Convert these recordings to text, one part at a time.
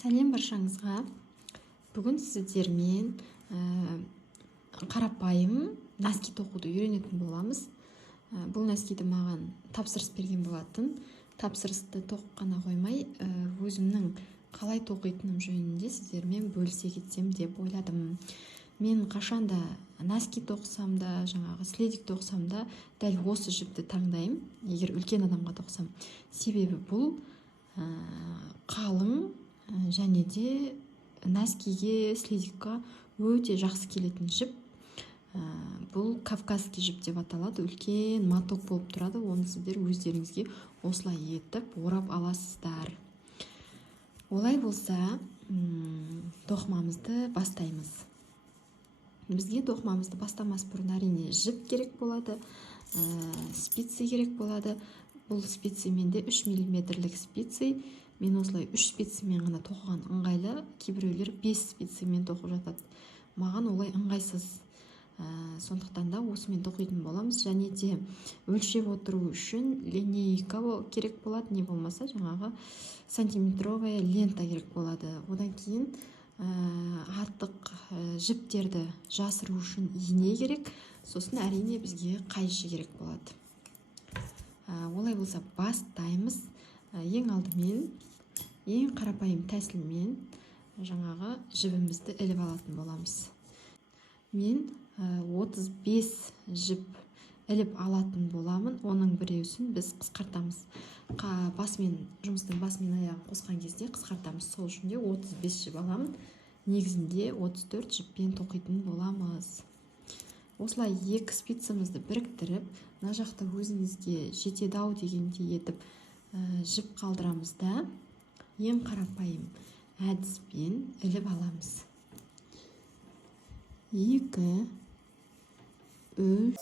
Сәлем баршаңызға. Бүгін сіздермен қарапайым носки тоқуды үйренетін боламыз. Бұл носкиді маған тапсырыс берген болатын. Тапсырысты тоқып қана қоймай, өзімнің қалай тоқитыным жөнінде сіздермен бөлісе кетсем деп ойладым. Мен қашанда носки тоқсам да, следик тоқсам да, дәл осы жіпті таңдаймын, егер үлкен адамға тоқсам. Себебі бұл қалың және де носкиге, следикқа өте жақсы келетін жіп. Бұл кавказский жіп деп аталады. Үлкен маток болып тұрады. Оны сіздер өздеріңізге осылай етіп орап аласыздар. Олай болса, тоқымамызды бастаймыз. Бізге тоқымамызды бастамас бұрын әрине жіп керек болады, спицы керек болады. Бұл спицы менде 3 мм спицы. Мен осылай 3 спицымен ғана тоқыған ыңғайлы, кейбіреулер 5 спицымен тоқып жатады. Маған олай ыңғайсыз. Сондықтан да осымен тоқитын боламыз. Және де өлшеп отыру үшін линейка керек болады, не болмаса сантиметровая лента керек болады. Одан кейін артық жіптерді жасыру үшін ине керек. Сосын әрине бізге қайшы керек болады. Олай болса бастаймыз. Ең алдымен ең қарапайым тәсілмен жібімізді іліп алатын боламыз. Мен 35 жіп іліп алатын боламын. Оның біреусін біз қысқартамыз. Жұмыстың басымен аяғын қосқан кезде қысқартамыз. Сол үшін де 35 жіп аламын. Негізінде 34 жіппен тоқитын боламыз. Осылай екі спицамызды біріктіріп, мына жақта өзіңізге жетеді-ау дегендей етіп жіп қалдырамыз да, ең қарапайым әдіспен іліп аламыз. 2, 3,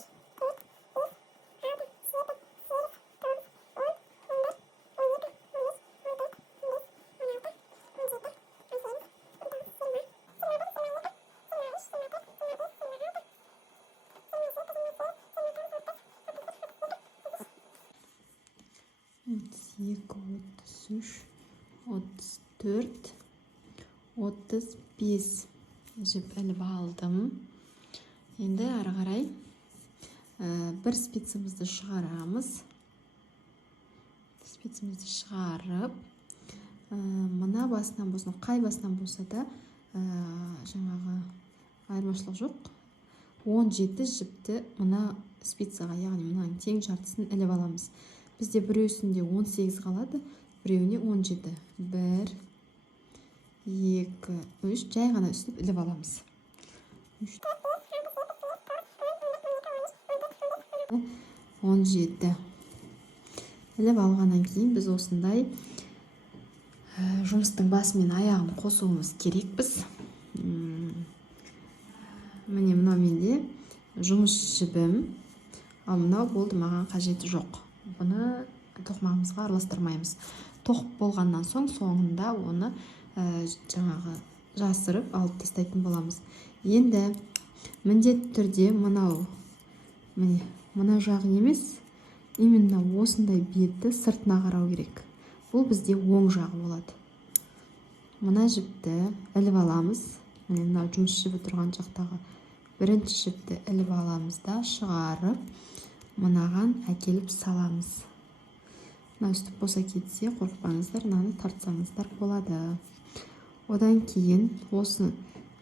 екі, 33, 34, 35 жіп іліп алдым. Енді ары қарай бір спицамызды шығарамыз. Спицамызды шығарып, мына басынан болсын, қай басынан болса да айырмашылық жоқ. 17 жіпті мына спицаға, яғни мынаның тең жартысын іліп аламыз. Бізде біреусінде 18 қалады, біреуіне 17. 1, 2, 3, жай ғана үстіп іліп аламыз. 17. Іліп алғаннан кейін біз осындай жұмыстың басы мен аяғын қосуымыз керекпіз. Міне мынау менде жұмыс жібім, ал мынау болды, маған қажеті жоқ. Бұны тоқымамызға араластырмаймыз. Тоқып болғаннан соң соңында оны жасырып алып тастайтын боламыз. Енді міндетті түрде мына жағы емес, именно осындай беті сыртына қарау керек. Бұл бізде оң жағы болады. Мына жіпті іліп аламыз. Мына жұмыс жібі тұрған жақтағы бірінші жіпті іліп аламыз да шығарып, мынаған әкеліп саламыз. Мына үстіп боса кетсе, қорықпаңыздар, мынаны тартсаңыздар болады. Одан кейін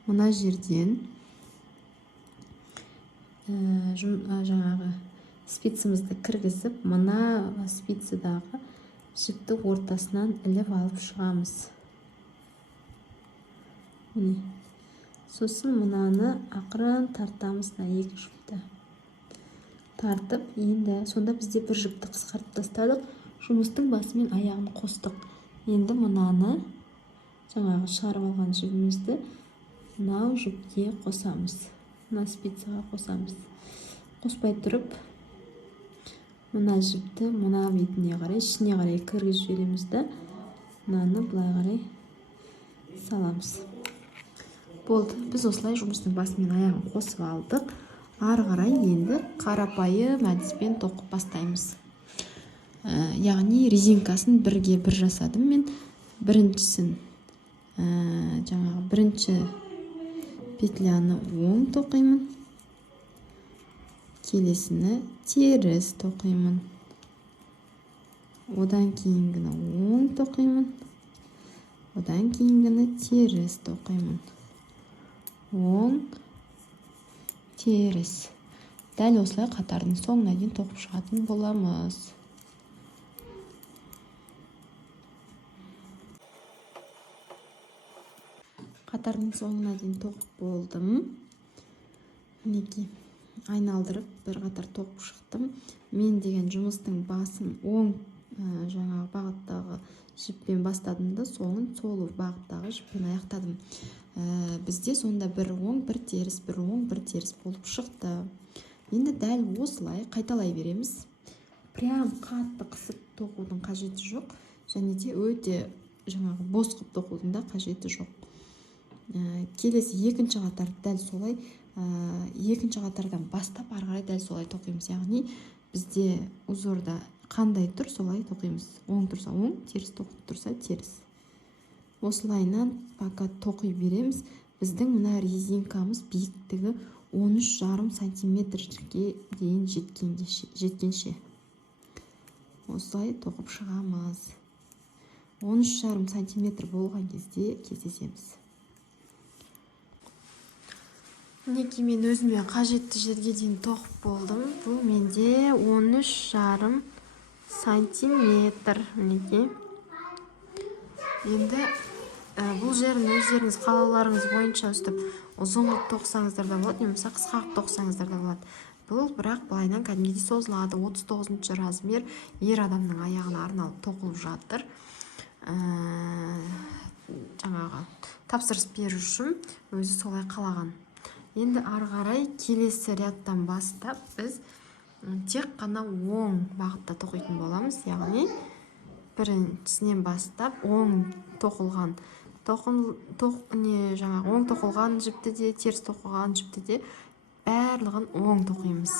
мына жерден спицамызды кіргізіп, мына спицадағы жіпті ортасынан іліп алып шығамыз. Сосын мынаны ақырын тартамыз, екі жіпті тартып, енді сонда бізде бір жіпті қысқартып тастадық. Жұмыстың басы мен аяғын қостық. Енді мынаны шығарып алған жібімізді мынау жіпке қосамыз. Мына спицаға қосамыз. Қоспай тұрып, мына жіпті мына бетіне қарай, ішіне қарай кіргізіп жібереміз да, мынаны былай қарай саламыз. Болды, біз осылай жұмыстың басы мен аяғын қосып алдық. Ары қарай енді қарапайым әдіспен тоқып бастаймыз. Яғни резинкасын бірге бір жасадым мен. Біріншісін жаңағы бірінші петляны оң тоқимын, келесіні теріс тоқимын, одан кейінгіні оң тоқимын, одан кейінгіні теріс тоқимын, оң, теріс. Дәл осылай қатардың соңына дейін тоқып шығатын боламыз. Қатардың соңына дейін тоқып болдым. Мінекей айналдырып бір қатар тоқып шықтым. Мен деген жұмыстың басын оң жаңағы бағыттағы жіппен бастадым да, соңын сол бағыттағы жіппен аяқтадым. Бізде сонда бір оң, бір теріс, бір оң, бір теріс болып шықты. Енді дәл осылай қайталай береміз. Прям қатты қысып тоқудың қажеті жоқ, және де өте жаңағы бос қып тоқудың да қажеті жоқ. Келесі екінші қатар дәл солай, екінші қатардан бастап ары қарай дәл солай тоқимыз. Яғни бізде узорда қандай тұр, солай тоқимыз. Оң тұрса оң, теріс тұрса теріс. Осылайынан пока тоқи береміз. Біздің мына резинкамыз биіктігі 13,5 сантиметрге дейін жеткенше. Осылай тоқып шығамыз. 13,5 сантиметр болған кезде кездесеміз. Мінекей мен өзіме қажетті жерге дейін тоқып болдым. Бұл менде 13,5 сантиметр. Мінекей. Енді бұл жерін өздеріңіз қалауларыңыз бойынша өстіп ұзын қылып тоқсаңыздар да болады, немесе қысқа қылып тоқсаңыздар да болады. Бұл бірақ былайынан кәдімгідей созылады. 39 размер ер адамның аяғына арналып тоқылып жатыр. Жаңағы тапсырыс берушім өзі солай қалаған. Енді ары қарай келесі рядтан бастап біз тек қана оң бағытта тоқитын боламыз. Яғни біріншісінен бастап оң тоқылған оң тоқылған жіпті де, теріс тоқылған жіпті де барлығын оң тоқимыз.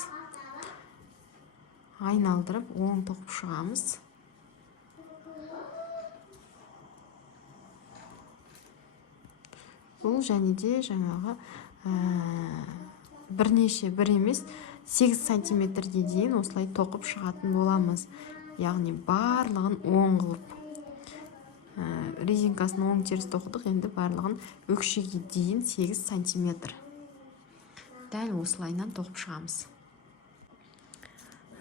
Айналдырып оң тоқып шығамыз. Бұл және де жаңағы бір емес 8 сантиметрге дейін осылай тоқып шығатын боламыз. Яғни барлығын оң қылып. Резинкасын оң теріс тоқыдық, енді барлығын өкшеге дейін 8 сантиметр. Дәл осылайынан тоқып шығамыз.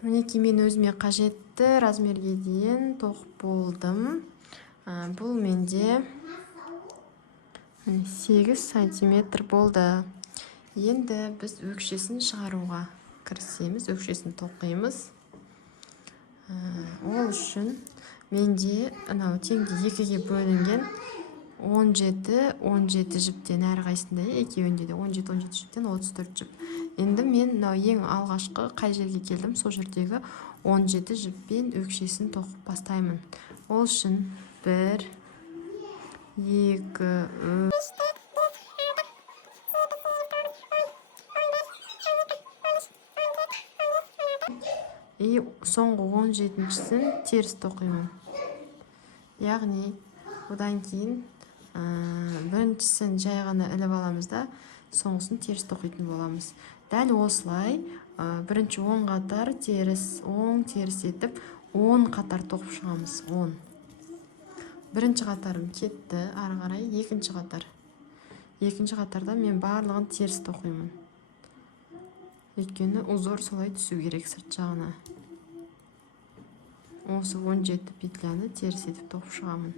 Мінекей мен өзіме қажетті размерге дейін тоқып болдым. Бұл менде 8 сантиметр болды. Енді біз өкшесін шығаруға кірісеміз, өкшесін тоқимыз. Ол үшін менде теңде 2-ге бөлінген 17 жіптен әрқайсында, екеуінде де 17 жіптен 34 жіп. Енді мен ең алғашқы қай жерге келдім, сол жердегі 17 жіппен өкшесін тоқып бастаймын. Ол үшін 1, 2, 3, и соңғы 17-шісін теріс тоқимын. Яғни одан кейін біріншісін жай ғана іліп аламыз да, соңғысын теріс тоқитын боламыз. Дәл осылай бірінші 10 қатар теріс, оң теріс етіп 10 қатар тоқып шығамыз. 10. Бірінші қатарым кетті, ары қарай екінші қатар. Екінші қатарда мен барлығын теріс тоқимын. Өйткені узор солай түсу керек сырт жағына. Осы 17 петляны теріс етіп тоқып шығамын.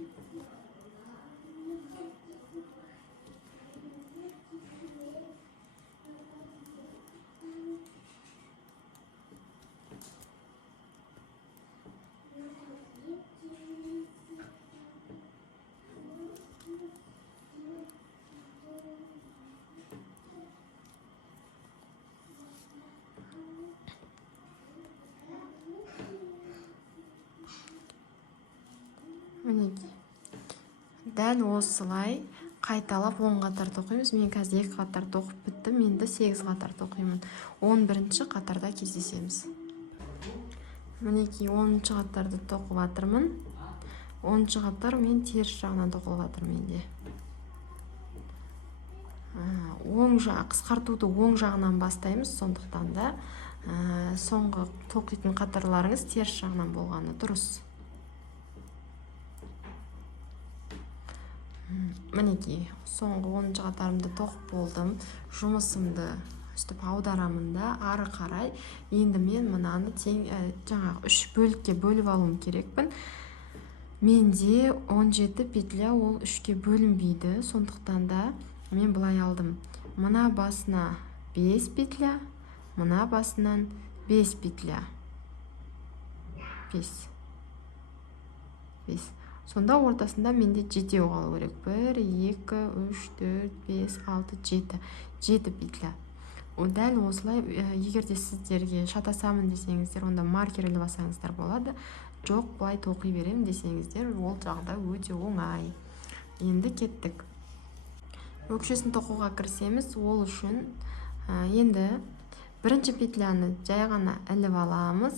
Дәл осылай қайталап 10 қатар тоқимыз. Мен қазір 2 қатар тоқып біттім, енді 8 қатар тоқимын. 11-ші қатарда кездесеміз. Мінекей 10-ші қатарды тоқып жатырмын. 10-ші қатар мен теріс жағынан тоқып жатырмын менде. оң жақ қысқартуды оң жағынан бастаймыз, сондықтан да соңғы тоқитын қатарларыңыз теріс жағынан болғаны дұрыс. Мінекей, соңғы 10-ші қатарымды тоқып болдым. Жұмысымды өстіп аударамын да, ары қарай енді мен мынаны жаңағы 3 бөлікке бөліп алуым керекпін. Менде 17 петля, ол 3-ке бөлінбейді, сондықтан да мен былай алдым. Мына басына 5 петля, мына басынан 5 петля. 5. Сонда ортасында менде 7 қалу керек. 1, 2, 3, 4, 5, 6, 7. 7 петля. Дәл осылай, егерде сіздерге шатасамын десеңіздер, онда маркер іліп алсаңыздар болады. Жоқ, былай тоқи берем десеңіздер, ол жағда өте оңай. Енді кеттік. Өкшесін тоқуға кірісеміз. Ол үшін енді бірінші петляны жай ғана іліп аламыз.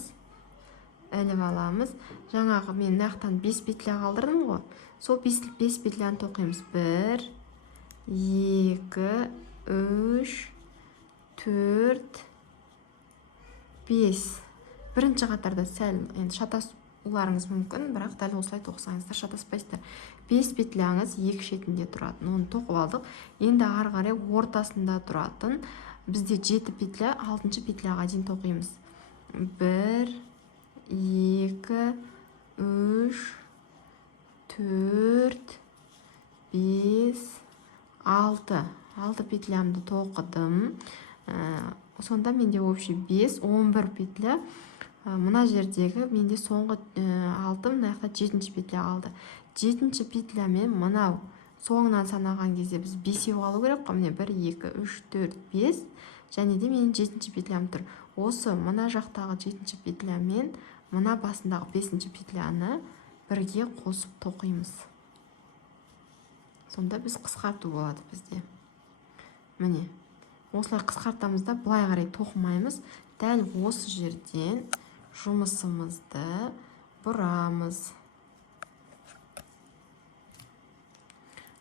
Жаңағы мен нақтан 5 петля қалдырдым ғой. Сол 5 петляны тоқимыз. 1, 2, 3, 4, 5. Бірінші қатарда сәл шатасуларыңыз мүмкін, бірақ дәл осылай тоқсаңыздар шатаспайсыздар. 5 петляңыз екі шетінде тұратын. Оны тоқып алдық. Енді ары қарай ортасында тұратын бізде 7 петля, 6-шы петляға дейін тоқимыз. 1, 2, 3, 4, 5, 6. 6 петлямды тоқыдым. Сонда менде общий 5, 11 петля. Мына жердегі менде соңғы 6, мына жақта 7-ші петля қалды. 7-ші петлямен мынау соңынан санаған кезде біз 5 қалу керек қой. Міне 1, 2, 3, 4, 5. Және де менің 7-ші петлям тұр. Осы мына жақтағы 7-ші петлямен мына басындағы 5-ші петляны бірге қосып тоқимыз. Сонда біз қысқарту болады бізде. Міне, осылай қысқартамыз да, былай қарай тоқымаймыз. Дәл осы жерден жұмысымызды бұрамыз.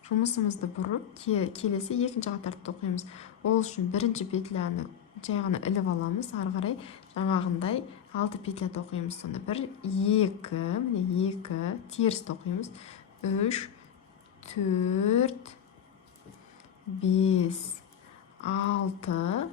Жұмысымызды бұрып, келесі екінші қатарды тоқимыз. Ол үшін бірінші петляны жай ғана іліп аламыз, ары қарай жаңағындай 6 петля тоқимыз. Сонда 1, 2, міне 2, теріс тоқимыз. 3, 4, 5, 6.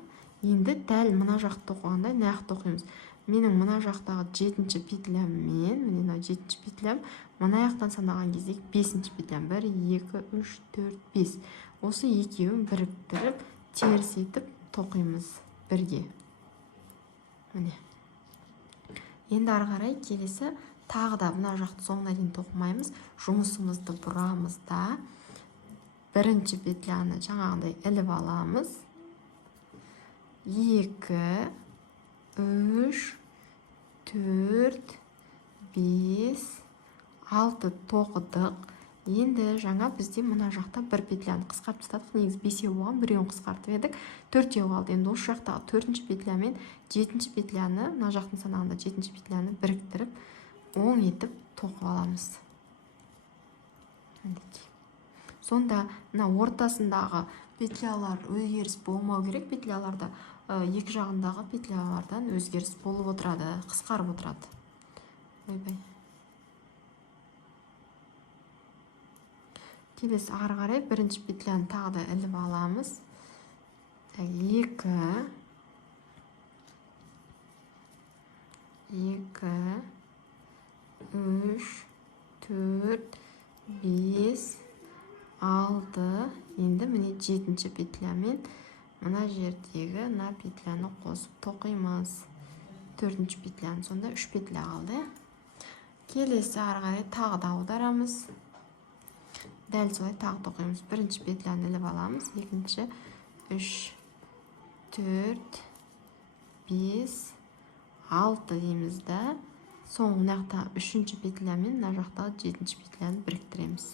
Енді дәл мына жақты тоқығандай нақ тоқимыз. Менің мына жақтағы 7-ші петлям мен, міне 7-ші петлям, мына жақтан санаған кездегі 5-ші петлям. 1, 2, 3, 4, 5. Осы екеуін біріктіріп, теріс етіп тоқимыз бірге. Міне. Енді ары қарай келесі тағы да мына жақты соңына дейін тоқымаймыз. Жұмысымызды бұрамыз да, бірінші петляны жаңағындай іліп аламыз. 2, 3, 4, 5, 6 тоқыдық. Енді жаңа бізде мына жақта бір петляны қысқартып тастадық. Негізі 5 болған, біреуін қысқартып едік. 4 қалды. Енді осы жақтағы 4-ші петля мен 7-ші петляны, мына жақтың санағында 7-ші петляны біріктіріп, оң етіп тоқып аламыз. Сонда мына ортасындағы петлялар өзгеріс болмау керек. Петляларда екі жағындағы петлялардан өзгеріс болып отырады, қысқарып отырады. Ойбай. Келесі ары қарай бірінші петляны тағы да іліп аламыз. 2, 3, 4, 5, 6. Енді міне 7-ші петлямен мына жердегі мына петляны қосып тоқимыз. 4-ші петляны, сонда 3 петля қалды. Келесі ары қарай тағы да аударамыз. Дәл солай тағы тоқимыз. Бірінші петляны іліп аламыз. Екінші 3, 4, 5, 6 дейміз да. Соңғы нақта 3-ші петлямен мына жақтағы 7-ші петляны біріктіреміз.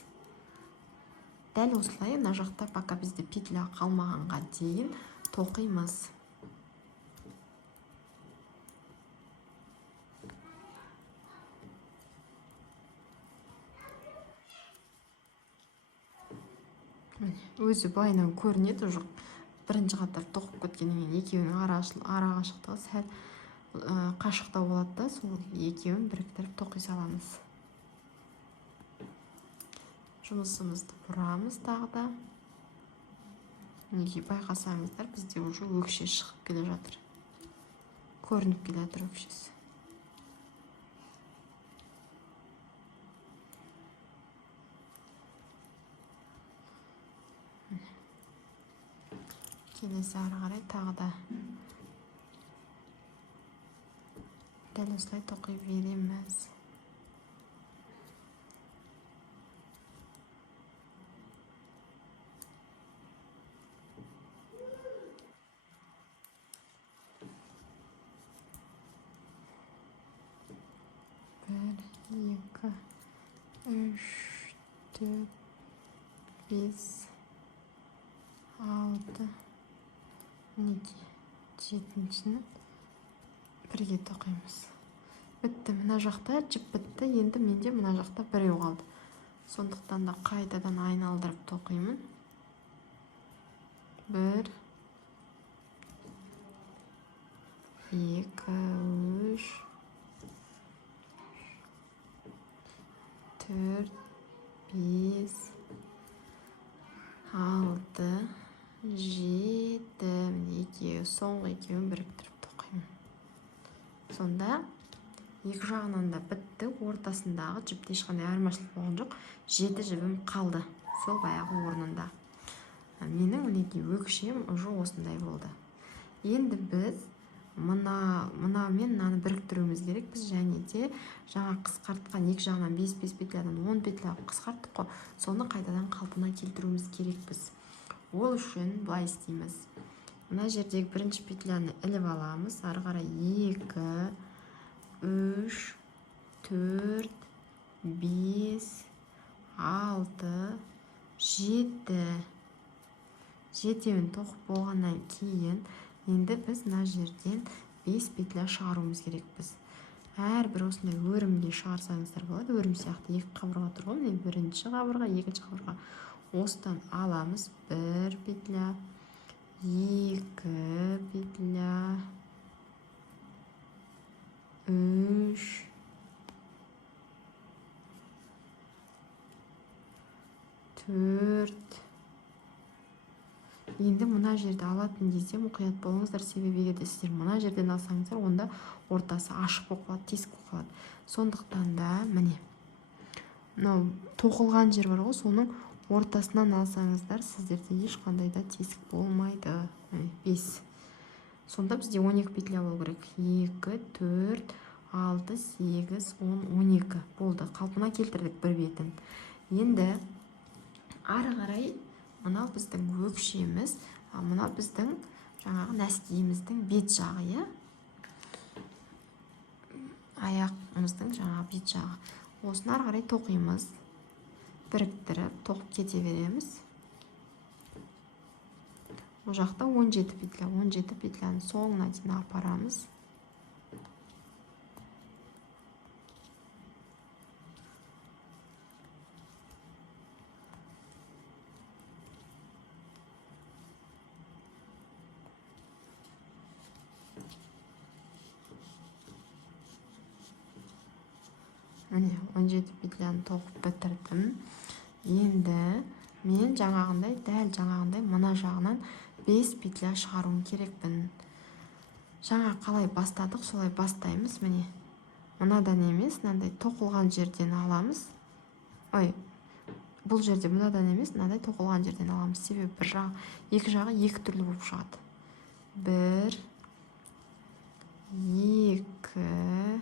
Дәл осылай мына жақта пока бізде петля қалмағанға дейін тоқимыз. өзі былайынан көрінеді уже бірінші қатар тоқып кеткеннен кейін екеуінің ара қашықтығы сәл қашықтау болады да, сол екеуін біріктіріп тоқи саламыз. Жұмысымызды бұрамыз тағы да. Неге байқасаңыздар, бізде уже өкше шығып келе жатыр. Көрініп келе жатыр өкшесі. Келесі ары қарай тағы да дәл осылай тоқи береміз. Бір, екі, үш, төрт, бес, алты, мінекей, жетіншіні бірге тоқимыз. Бітті, мына жақта жіп бітті, енді менде мына жақта біреу қалды. Сондықтан да қайтадан айналдырып тоқимын. Бір, екі, үш, төрт, бес, алты, жеті, екеуі, соңғы екеуін біріктіріп тоқимын. Сонда екі жағынан да бітті, ортасындағы жіпте ешқандай айырмашылық болған жоқ. 7 жібім қалды, сол баяғы орнында. Менің мінекей өкшем уже осындай болды. Енді біз мынаумен мынаны біріктіруіміз керек. Біз және де жаңа қысқартқан екі жағынан 5 петлядан 10 петля қысқарттық қой, соны қайтадан қалпына келтіруіміз керекпіз. Ол үшін былай істейміз. Мына жердегі бірінші петляны іліп аламыз, ары қарай 2, 3, 4, 5, 6, 7. Жетеуін тоқып болғаннан кейін енді біз мына жерден 5 петля шығаруымыз керекпіз. Әрбір осындай өрімге шығарсаңыздар болады. Өрім сияқты екі қабырға тұр ғой, міне бірінші қабырға, екінші қабырға. Осыдан аламыз 1 петля, 2 петля, 3, 4. Енді мына жерді алатын кезде мұқият болыңыздар, себебі егер сіздер мына жерден алсаңыздар, онда ортасы ашық болып қалады, тесік болып қалады. Сондықтан да міне мынау тоқылған жер бар ғой, соның ортасынан алсаңыздар, сіздерде ешқандай да тесік болмайды. 5. Сонда бізде 12 петля болу керек. 2, 4, 6, 8, 10, 12 болды. Қалпына келтірдік бір бетін. Енді ары қарай мынау біздің өкшеміз, мынау біздің жаңағы нәскиіміздің бет жағы, аяқымыздың жаңағы бет жағы. Осыны ары қарай тоқимыз, біріктіріп тоқып кете береміз. Бұл жақта 17 петля, 17 петляны соңына дейін апарамыз. Міне 17 петляны тоқып бітірдім. Енді мен дәл жаңағындай мына жағынан 5 петля шығаруым керекпін. Жаңа қалай бастадық, солай бастаймыз. Міне мынадан емес, мынандай тоқылған жерден аламыз. Бұл жерде мынадан емес, мынандай тоқылған жерден аламыз. Себебі екі жағы екі түрлі болып шығады. 1, 2,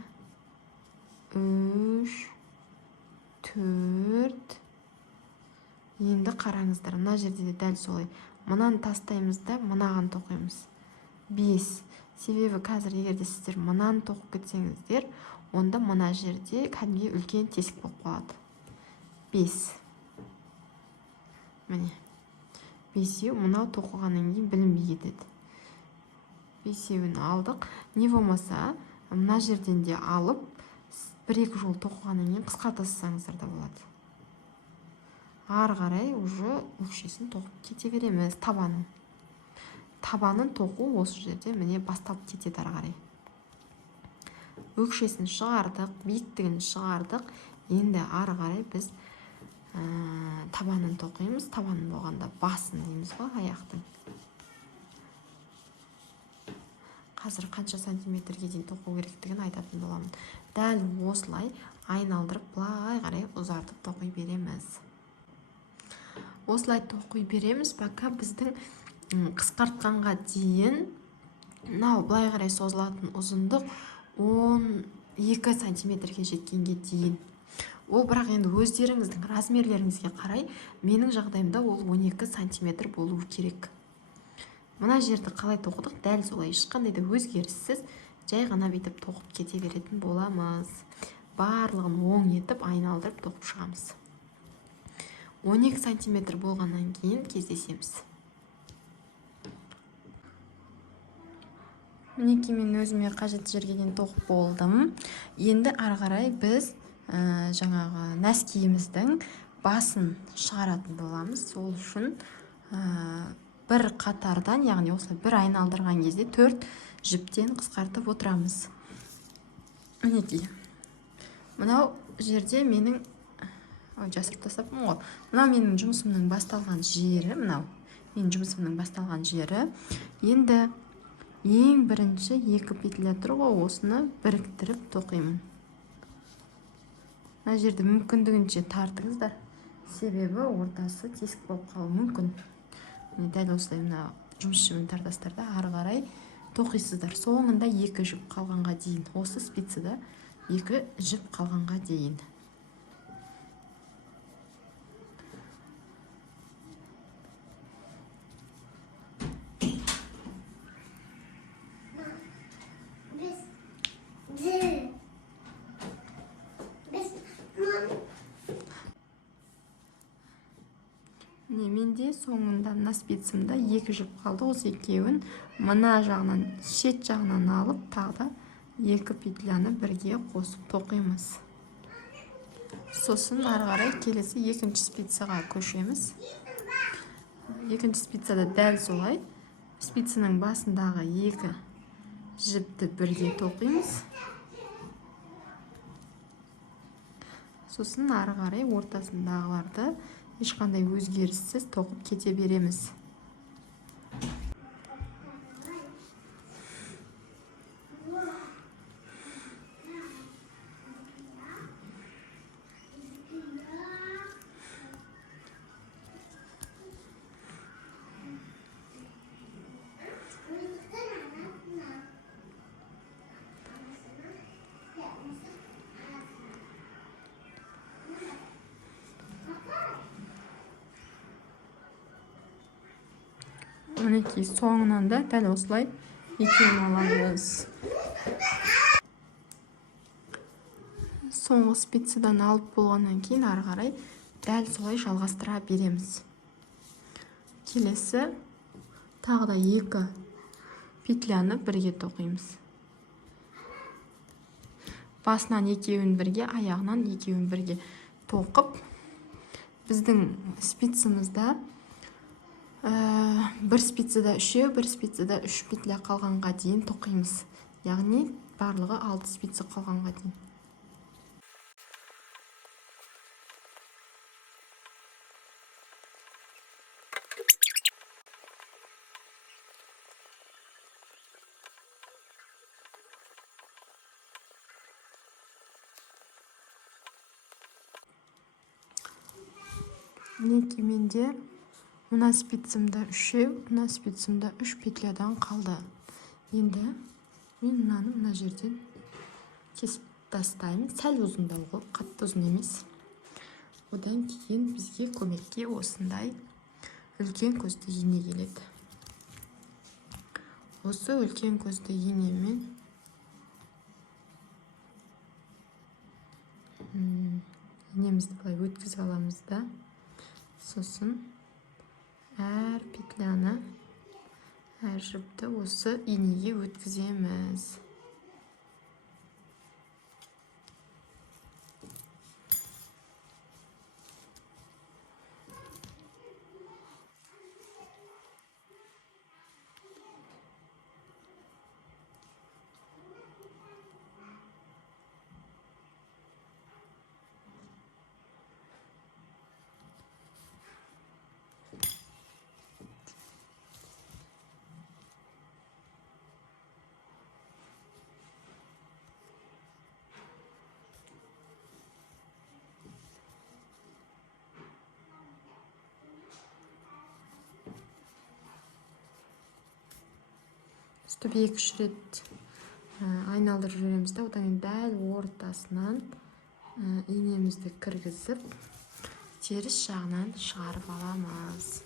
3, 4. Енді қараңыздар, мына жерде де дәл солай. Мынаны тастаймыз да, мынаған тоқимыз. 5. Себебі қазір егерде сіздер мынаны тоқып кетсеңіздер, онда мына жерде кәдімгі үлкен тесік болып қалады. 5. Міне 5-еу, мынау тоқылғаннан кейін білінбей кетеді. 5-еуін алдық. Не болмаса, мына жерден де алып, 1-2 жол тоқығаннан кейін қысқарта салсаңыздар да болады. ары қарай уже өкшесін тоқып кете береміз. Табанын тоқу осы жерде міне басталып кетеді ары қарай. Өкшесін шығардық, биіктігін шығардық. Енді ары қарай біз табанын тоқимыз. Табанын болғанда басын дейміз ғой, аяқтың. Қазір қанша сантиметрге дейін тоқу керектігін айтатын боламын. Дәл осылай айналдырып, былай қарай ұзартып тоқи береміз. Осылай тоқи береміз, пока біздің қысқартқанға дейін мынау былай қарай созылатын ұзындық 12 сантиметрге жеткенге дейін. Ол бірақ енді өздеріңіздің размерлеріңізге қарай, менің жағдайымда ол 12 сантиметр болуы керек. Мына жерді қалай тоқыдық, дәл солай ешқандай да өзгеріссіз жай ғана бүйтіп тоқып кете беретін боламыз. Барлығын оң етіп айналдырып тоқып шығамыз. 12 сантиметр болғаннан кейін кездесеміз. Мінекей мен өзіме қажетті жерге дейін тоқып болдым. Енді ары қарай біз жаңағы нәскиіміздің басын шығаратын боламыз. Сол үшін бір қатардан, яғни осылай бір айналдырған кезде 4 жіптен қысқартып отырамыз. Мінекей. Мынау жерде менің жасырып тастаппын ғой. Мынау менің жұмысымның басталған жері, мынау. Менің жұмысымның басталған жері. Енді ең бірінші 2 петля тұр ғой, осыны біріктіріп тоқимын. Мына жерді мүмкіндігінше тартыңыздар. Себебі ортасы тесік болып қалуы мүмкін. Дәл осылай мына жұмысшымен тартастарда ары қарай тоқисыздар. Соңында 2 жіп қалғанға дейін. Осы спицада 2 жіп қалғанға дейін. Менде соңында мына спицымда 2 жіп қалды. Осы екеуін мына жағынан, шет жағынан алып, тағы да 2 петляны бірге қосып тоқимыз. Сосын ары қарай келесі екінші спицаға көшеміз. Екінші спицада дәл солай спицаның басындағы 2 жіпті бірге тоқимыз. Сосын ары қарай ортасындағыларды ешқандай өзгеріссіз тоқып кете береміз. Мінекей соңынан да дәл осылай екеуін аламыз. Соңғы спицадан алып болғаннан кейін ары қарай дәл солай жалғастыра береміз. Келесі тағы да 2 петляны бірге тоқимыз. Басынан екеуін бірге, аяғынан екеуін бірге тоқып, біздің спицамызда бір спицада 3, бір спицада 3 петля қалғанға дейін тоқимыз. Яғни барлығы 6 спица қалғанға дейін. Мінекей менде мына спицамда 3, мына спицамда 3 петлядан қалды. Енді мен мына жерден кесіп тастаймын. Сәл ұзындау ғой, қатты ұзын емес. Одан кейін бізге көмекке осындай үлкен көзді ине келеді. Осы үлкен көзді инемен инемізді былай өткізіп аламыз да, сосын әр петляны, әр жіпті осы инеге өткіземіз. сөйтіп 2-3 рет айналдырып жібереміз да, одан кейін дәл ортасынан инемізді кіргізіп теріс жағынан шығарып аламыз.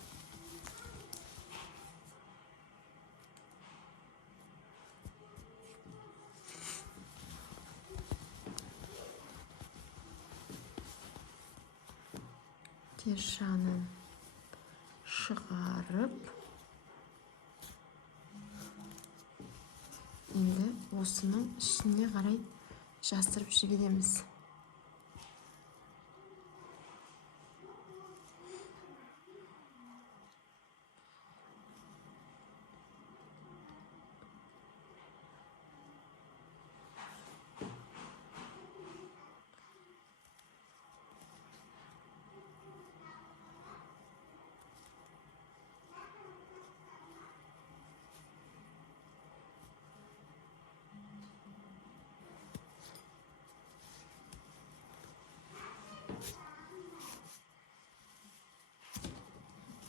Теріс жағынан шығарып, енді осының ішіне қарай жасырып жібереміз.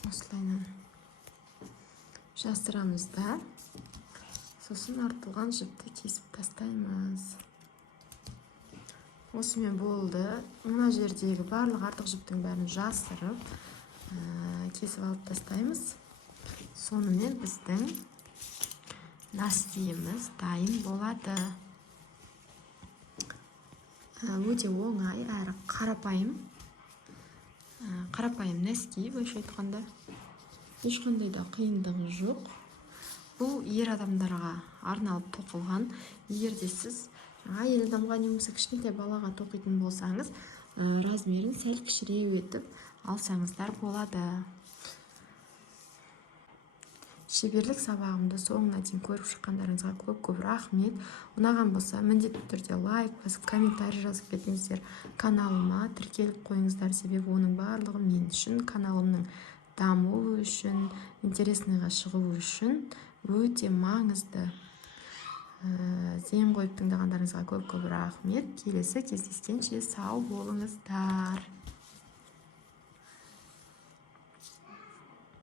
Осылайынан жасырамыз да, сосын артылған жіпті кесіп тастаймыз. Осымен болды. Мына жердегі барлық артық жіптің бәрін жасырып, кесіп алып тастаймыз. Сонымен біздің носкиіміз дайын болады. Өте оңай әрі қарапайым носки, былайша айтқанда. Ешқандай да қиындығы жоқ. Бұл ер адамдарға арналып тоқылған. Егер де сіз әйел адамға немесе кішкентай балаға тоқитын болсаңыз, размерін сәл кішіреу етіп алсаңыздар болады. Шеберлік сабағымды соңына дейін көріп шыққандарыңызға көп рахмет. Ұнаған болса, міндетті түрде лайк басып, комментарий жазып кетіңіздер. Каналыма тіркеліп қойыңыздар, себебі оның барлығы мен үшін, каналымның дамуы үшін, интересныйға шығу үшін өте маңызды. Зейін қойып тыңдағандарыңызға көп рахмет. Келесі кездескенше сау болыңыздар.